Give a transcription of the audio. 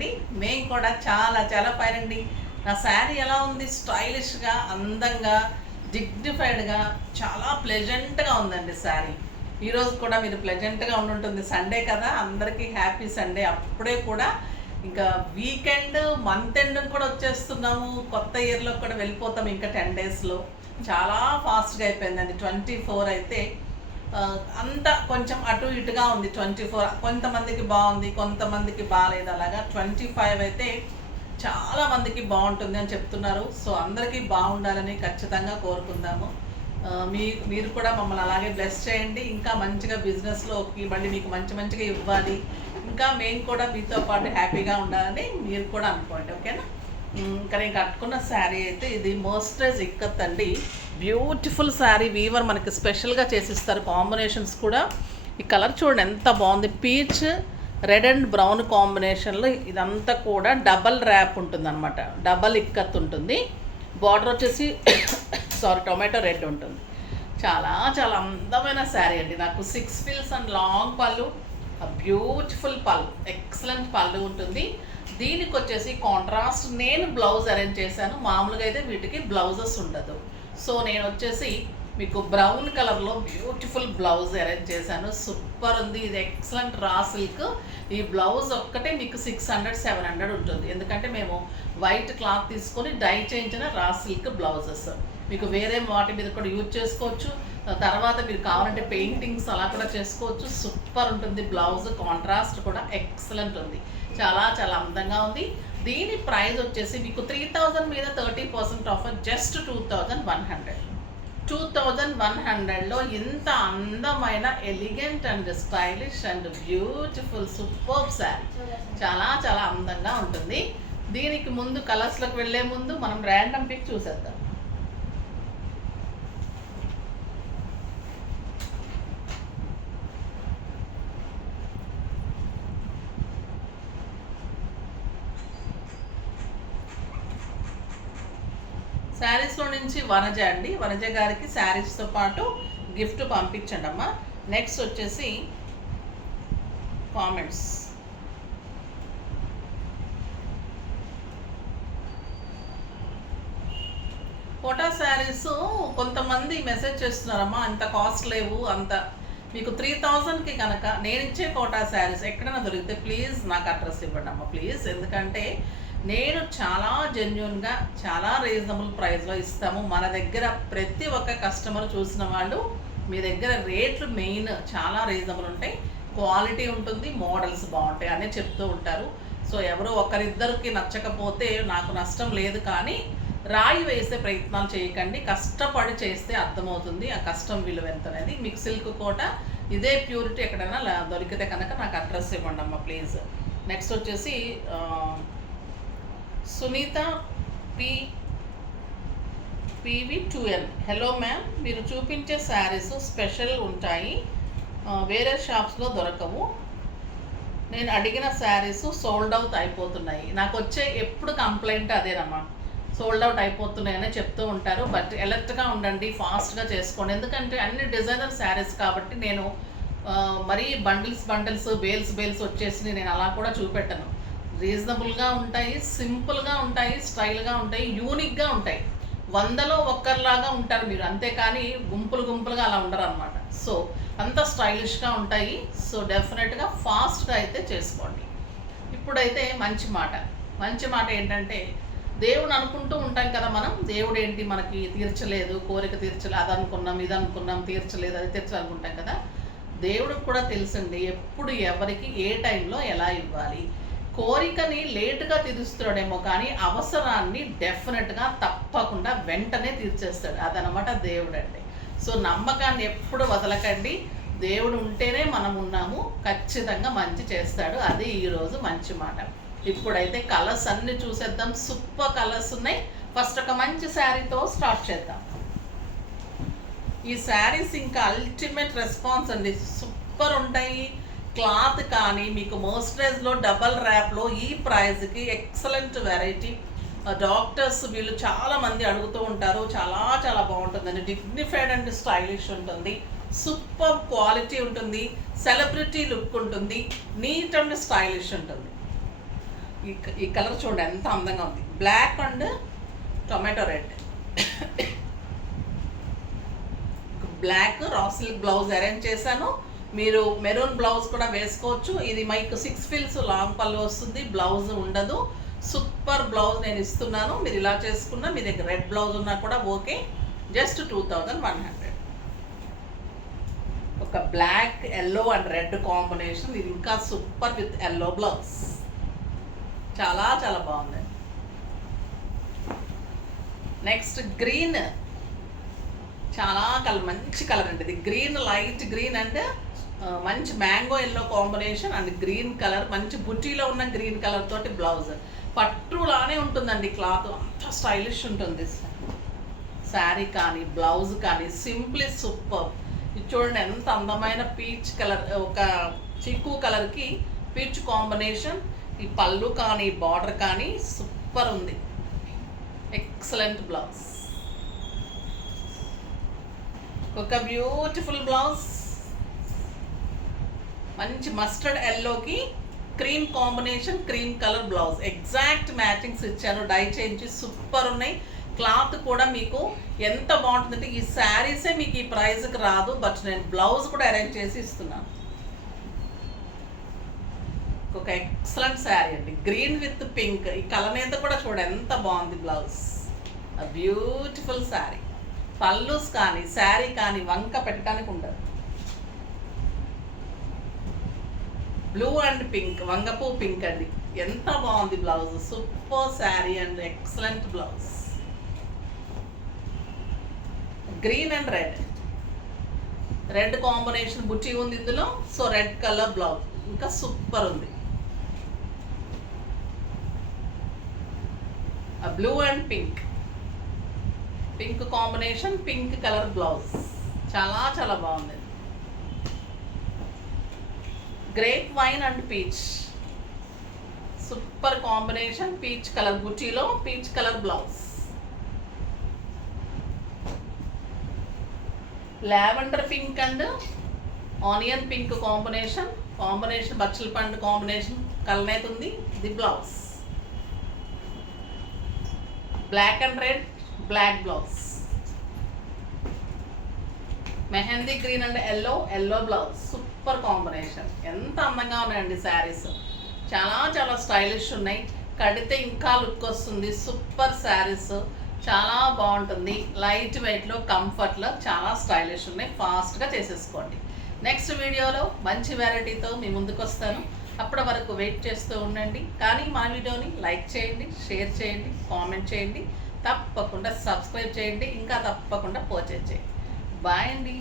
అండి. మేము కూడా చాలా చాలా ఫైన్ అండి. నా శారీ ఎలా ఉంది? స్టైలిష్గా, అందంగా, డిగ్నిఫైడ్గా, చాలా ప్లెజెంట్గా ఉందండి శారీ. ఈరోజు కూడా మీరు ప్లెజెంట్గా ఉండుంటుంది. సండే కదా, అందరికీ హ్యాపీ సండే. అప్పుడే కూడా ఇంకా వీకెండ్, మంత్ ఎండ్ కూడా వచ్చేస్తున్నాము. కొత్త ఇయర్లో కూడా వెళ్ళిపోతాం ఇంకా 10 డేస్లో. చాలా ఫాస్ట్గా అయిపోయిందండి. 24 అయితే అంత కొంచెం అటు ఇటుగా ఉంది. 24 కొంతమందికి బాగుంది, కొంతమందికి బాగాలేదు. అలాగా 25 అయితే చాలా మందికి బాగుంటుంది అని చెప్తున్నారు. సో అందరికీ బాగుండాలని ఖచ్చితంగా కోరుకుందాము. మీరు కూడా మమ్మల్ని అలాగే బ్లెస్ చేయండి. ఇంకా మంచిగా బిజినెస్లోకి మళ్ళీ మీకు మంచిగా ఇవ్వాలి. ఇంకా మేము కూడా మీతో పాటు హ్యాపీగా ఉండాలని మీరు కూడా అనుకోండి. ఓకేనా? ఇంకా నేను కట్టుకున్న శారీ అయితే ఇది మోస్టేజ్ ఇక్కత్ అండి. బ్యూటిఫుల్ శారీ. వీవర్ మనకి స్పెషల్గా చేసిస్తారు. కాంబినేషన్స్ కూడా ఈ కలర్ చూడండి ఎంత బాగుంది. పీచ్, రెడ్ అండ్ బ్రౌన్ కాంబినేషన్లో ఇదంతా కూడా డబల్ ర్యాప్ ఉంటుంది అనమాట. డబల్ ఇక్కత్ ఉంటుంది. బార్డర్ వచ్చేసి టొమాటో రెడ్ ఉంటుంది. చాలా చాలా అందమైన శారీ అండి. నాకు 6 ఫిల్స్ అండ్ లాంగ్ పళ్ళు, బ్యూటిఫుల్ పళ్ళు, ఎక్సలెంట్ పళ్ళు ఉంటుంది. దీనికి వచ్చేసి కాంట్రాస్ట్ నేను బ్లౌజ్ అరేంజ్ చేశాను. మామూలుగా అయితే వీటికి బ్లౌజెస్ ఉండదు. సో నేను వచ్చేసి మీకు బ్రౌన్ కలర్లో బ్యూటిఫుల్ బ్లౌజ్ అరేంజ్ చేశాను. సూపర్ ఉంది. ఇది ఎక్సలెంట్ రా సిల్క్. ఈ బ్లౌజ్ ఒక్కటే మీకు 600-700 ఉంటుంది. ఎందుకంటే మేము వైట్ క్లాత్ తీసుకొని డై చేయించిన రా సిల్క్ బ్లౌజెస్. మీకు వేరే వాటి మీద కూడా యూజ్ చేసుకోవచ్చు. తర్వాత మీరు కావాలంటే పెయింటింగ్స్ అలా కూడా చేసుకోవచ్చు. సూపర్ ఉంటుంది బ్లౌజ్. కాంట్రాస్ట్ కూడా ఎక్సలెంట్ ఉంది. చాలా చాలా అందంగా ఉంది. దీని ప్రైస్ వచ్చేసి మీకు 3000 మీద 30% ఆఫర్, జస్ట్ 2100. 2100లో ఇంత అందమైన elegant and stylish and beautiful superb sari చాలా చాలా అందంగా ఉంటుంది. దీనికి ముందు కలర్స్లోకి వెళ్ళే ముందు మనం ర్యాండమ్ పిక్ చూసేద్దాం. శారీస్లో నుంచి వనజ అండి. వనజ గారికి శారీస్తో పాటు గిఫ్ట్ పంపించండి అమ్మా. నెక్స్ట్ వచ్చేసి కామెంట్స్. కోటా శారీస్ కొంతమంది మెసేజ్ చేస్తున్నారమ్మా, అంత కాస్ట్ లేవు, అంత మీకు 3000కి కనుక నేను ఇచ్చే కోటా శారీస్ ఎక్కడైనా దొరికితే ప్లీజ్ నాకు అడ్రస్ ఇవ్వండి అమ్మా ప్లీజ్. ఎందుకంటే నేను చాలా జెన్యూన్గా, చాలా రీజనబుల్ ప్రైస్లో ఇస్తాము. మన దగ్గర ప్రతి ఒక్క కస్టమర్ చూసిన వాళ్ళు మీ దగ్గర రేట్లు మెయిన్ చాలా రీజనబుల్ ఉంటాయి, క్వాలిటీ ఉంటుంది, మోడల్స్ బాగుంటాయి అనే చెప్తూ ఉంటారు. సో ఎవరో ఒకరిద్దరికి నచ్చకపోతే నాకు నష్టం లేదు, కానీ రాయి వేసే ప్రయత్నాలు చేయకండి. కష్టపడి చేస్తే అర్థమవుతుంది ఆ కష్టం విలువ ఎంత అనేది. మీకు సిల్క్ కోట ఇదే ప్యూరిటీ ఎక్కడైనా దొరికితే కనుక నాకు అడ్రస్ ఇవ్వండి అమ్మ ప్లీజ్. నెక్స్ట్ వచ్చేసి సునీత PV2L. హలో మ్యామ్, మీరు చూపించే శారీస్ స్పెషల్ ఉంటాయి, వేరే షాప్స్లో దొరకవు. నేను అడిగిన శారీస్ సోల్డ్ అవుట్ అయిపోతున్నాయి. నాకు వచ్చే ఎప్పుడు కంప్లైంట్ అదేనమ్మా, సోల్డ్ అవుట్ అయిపోతున్నాయని చెప్తూ ఉంటారు. బట్ అలర్ట్గా ఉండండి, ఫాస్ట్గా చేసుకోండి. ఎందుకంటే అన్ని డిజైనర్ శారీస్ కాబట్టి నేను మరీ బండిల్స్ బేల్స్ వచ్చేసి నేను అలా కూడా చూపెట్టను. రీజనబుల్గా ఉంటాయి, సింపుల్గా ఉంటాయి, స్టైల్గా ఉంటాయి, యూనిక్గా ఉంటాయి. 100లో ఒక్కరిలాగా ఉంటారు మీరు, అంతేకాని గుంపులుగా అలా ఉండరు అనమాట. సో అంత స్టైలిష్గా ఉంటాయి. సో డెఫినెట్గా ఫాస్ట్గా అయితే చేసుకోండి. ఇప్పుడైతే మంచి మాట ఏంటంటే, దేవుడు అనుకుంటూ ఉంటాం కదా మనం, దేవుడు ఏంటి మనకి తీర్చలేదు, కోరిక తీర్చలేదు, అది అనుకున్నాం, ఇది అనుకున్నాం, తీర్చలేదు, అది తీర్చాలనుకుంటాం కదా. దేవుడికి కూడా తెలుసండి ఎప్పుడు ఎవరికి ఏ టైంలో ఎలా ఇవ్వాలి. కోరికని లేటుగా తీరుస్తాడేమో, కానీ అవసరాన్ని డెఫినెట్గా తప్పకుండా వెంటనే తీర్చేస్తాడు. అదనమాట దేవుడు అంటే. సో నమ్మకాన్ని ఎప్పుడు వదలకండి. దేవుడు ఉంటేనే మనం ఉన్నాము, ఖచ్చితంగా మంచి చేస్తాడు. అది ఈరోజు మంచి మాట. ఇప్పుడైతే కలర్స్ అన్ని చూసేద్దాం. సూపర్ కలర్స్ ఉన్నాయి. ఫస్ట్ ఒక మంచి శారీతో స్టార్ట్ చేద్దాం. ఈ శారీస్ ఇంకా అల్టిమేట్ రెస్పాన్స్ అండి, సూపర్ ఉంటాయి. క్లాత్ కానీ మీకు మోయిశ్చరైజ్లో డబల్ ర్యాప్లో ఈ ప్రైస్కి ఎక్సలెంట్ వెరైటీ. డాక్టర్స్ వీళ్ళు చాలామంది అడుగుతూ ఉంటారు. చాలా చాలా బాగుంటుందండి. డిగ్నిఫైడ్ అండ్ స్టైలిష్ ఉంటుంది, సూపర్ క్వాలిటీ ఉంటుంది, సెలబ్రిటీ లుక్ ఉంటుంది, నీట్ అండ్ స్టైలిష్ ఉంటుంది. ఈ కలర్ చూడండి ఎంత అందంగా ఉంది. Black and tomato red. Black raw silk blouse arrange చేశాను. మీరు మెరూన్ బ్లౌజ్ కూడా వేసుకోవచ్చు. ఇది మైక్ 6 ఫిల్స్ లాంగ్ పళ్ళు వస్తుంది, బ్లౌజ్ ఉండదు. సూపర్ బ్లౌజ్ నేను ఇస్తున్నాను. మీరు ఇలా చేసుకున్నా, మీ దగ్గర రెడ్ బ్లౌజ్ ఉన్నా కూడా ఓకే. జస్ట్ 2100. ఒక black yellow and red combination. ఇది ఇంకా సూపర్ విత్ ఎల్లో బ్లౌజ్. చాలా చాలా బాగుంది. Next green. చాలా కలర్, మంచి కలర్ అండి ఇది. గ్రీన్, లైట్ గ్రీన్ అండ్ మంచి mango yellow combination and green colour. మంచి బుట్టీలో ఉన్న గ్రీన్ కలర్ తోటి బ్లౌజ్. పట్టులానే ఉంటుందండి క్లాత్, అంత స్టైలిష్ ఉంటుంది శారీ కానీ బ్లౌజ్ కానీ. Simply super. ఇది చూడండి ఎంత అందమైన పీచ్ కలర్, ఒక చిక్కు కలర్కి పీచ్ కాంబినేషన్. ఈ పళ్ళు కానీ బార్డర్ కానీ సూపర్ ఉంది. Excellent blouse. ఒక బ్యూటిఫుల్ బ్లౌజ్. మంచి మస్టర్డ్ ఎల్లోకి cream combination, cream colour blouse. Exact matchings ఇచ్చాను, డై చేయించి. సూపర్ ఉన్నాయి. క్లాత్ కూడా మీకు ఎంత బాగుంటుందంటే ఈ శారీసే మీకు ఈ ప్రైస్కి రాదు, బట్ నేను బ్లౌజ్ కూడా అరేంజ్ చేసి ఇస్తున్నాను. ఒక ఎక్సలెంట్ శారీ అండి. Green with pink. ఈ కలనేత కూడా చూడండి ఎంత బాగుంది బ్లౌజ్. బ్యూటిఫుల్ శారీ. పల్లూస్ కానీ శారీ కానీ వంక పెట్టడానికి ఉండదు. బ్లూ అండ్ పింక్, వంగపూ పింక్ అండి. ఎంత బాగుంది blouse. Super sari and excellent blouse. Green and red, red combination బుట్టి ఉంది ఇందులో. సో రెడ్ కలర్ బ్లౌజ్ ఇంకా సూపర్ ఉంది. Blue and pink, pink combination, pink colour blouse. చాలా చాలా బాగుంది. Grape wine and peach, super combination. Peach colour బుట్టీలో peach colour blouse. Lavender pink and onion pink combination, బచ్చల పండు కాంబినేషన్ కలర్ ఉంది. The blouse black and red, black blouse. Mehendi green and yellow blouse. Super combination. ఎంత అందంగా ఉన్నాయండి శారీస్. చాలా చాలా stylish ఉన్నాయి. కడితే ఇంకా లుక్ వస్తుంది. సూపర్ శారీస్, చాలా బాగుంటుంది. లైట్ వెయిట్లో, కంఫర్ట్లో చాలా స్టైలిష్ ఉన్నాయి. ఫాస్ట్గా చేసేసుకోండి. నెక్స్ట్ వీడియోలో మంచి వెరైటీతో మీ ముందుకు వస్తాను. అప్పటి వరకు వెయిట్ చేస్తూ ఉండండి. కానీ మా వీడియోని లైక్ చేయండి, షేర్ చేయండి, కామెంట్ చేయండి, తప్పకుండా సబ్స్క్రైబ్ చేయండి, ఇంకా తప్పకుండా పర్చేజ్ చేయండి. బాయ్ అండి.